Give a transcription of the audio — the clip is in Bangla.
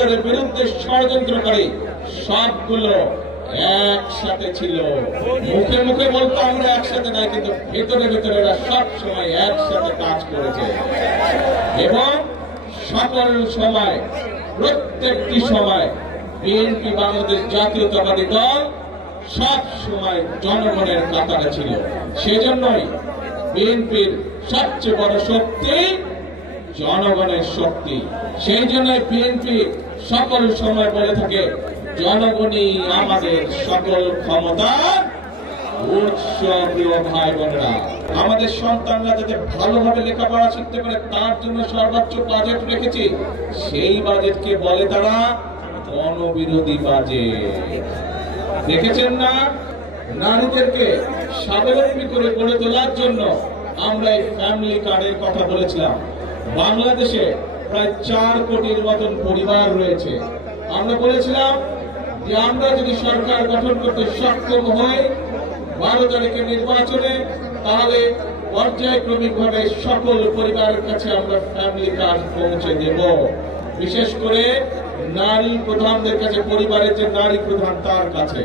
হাসিনাদের বিরুদ্ধে ষড়যন্ত্রকারী সবগুলো একসাথে ছিল। মুখে মুখে বলতো আমরা একসাথে নাই, কিন্তু ভেতরে ভেতরে এরা সব সময় একসাথে কাজ করেছে এবং সকল সময় প্রত্যেকটি সময় বিএনপি বাংলাদেশ জাতীয়তাবাদী দল সব সময় জনগণের কাতারে ছিল। সেজন্যই বিএনপির সবচেয়ে বড় শক্তি জনগণের শক্তি। সেই জন্য বিএনপি সকল সময় বলে থাকে জনগণই আমাদের সকল ক্ষমতার উৎস। প্রিয় ভাই বোনেরা, আমাদের সন্তানরা যাতে ভালোভাবে লেখাপড়া শিখতে পারে তার জন্য সর্বোচ্চ বাজেট রেখেছি। সেই বাজেটকে বলে তারা গণবিরোধী বাজেট। দেখেছেন না, নারীদেরকে স্বাবলম্বী করে গড়ে তোলার জন্য আমরা এই ফ্যামিলি কার্ডের কথা বলেছিলাম। বাংলাদেশে প্রায় 4 কোটির মতন পরিবার রয়েছে। আমরা বলেছিলাম যে আমরা যদি সরকার গঠন করতে সক্ষম হই 12 তারিখের নির্বাচনে, তাহলে পর্যায়ক্রমিক ভাবে সকল পরিবারের কাছে আমরা ফ্যামিলি কার্ড পৌঁছে দেব। বিশেষ করে নারী প্রধানদের কাছে, পরিবারের যে নারী প্রধান তার কাছে।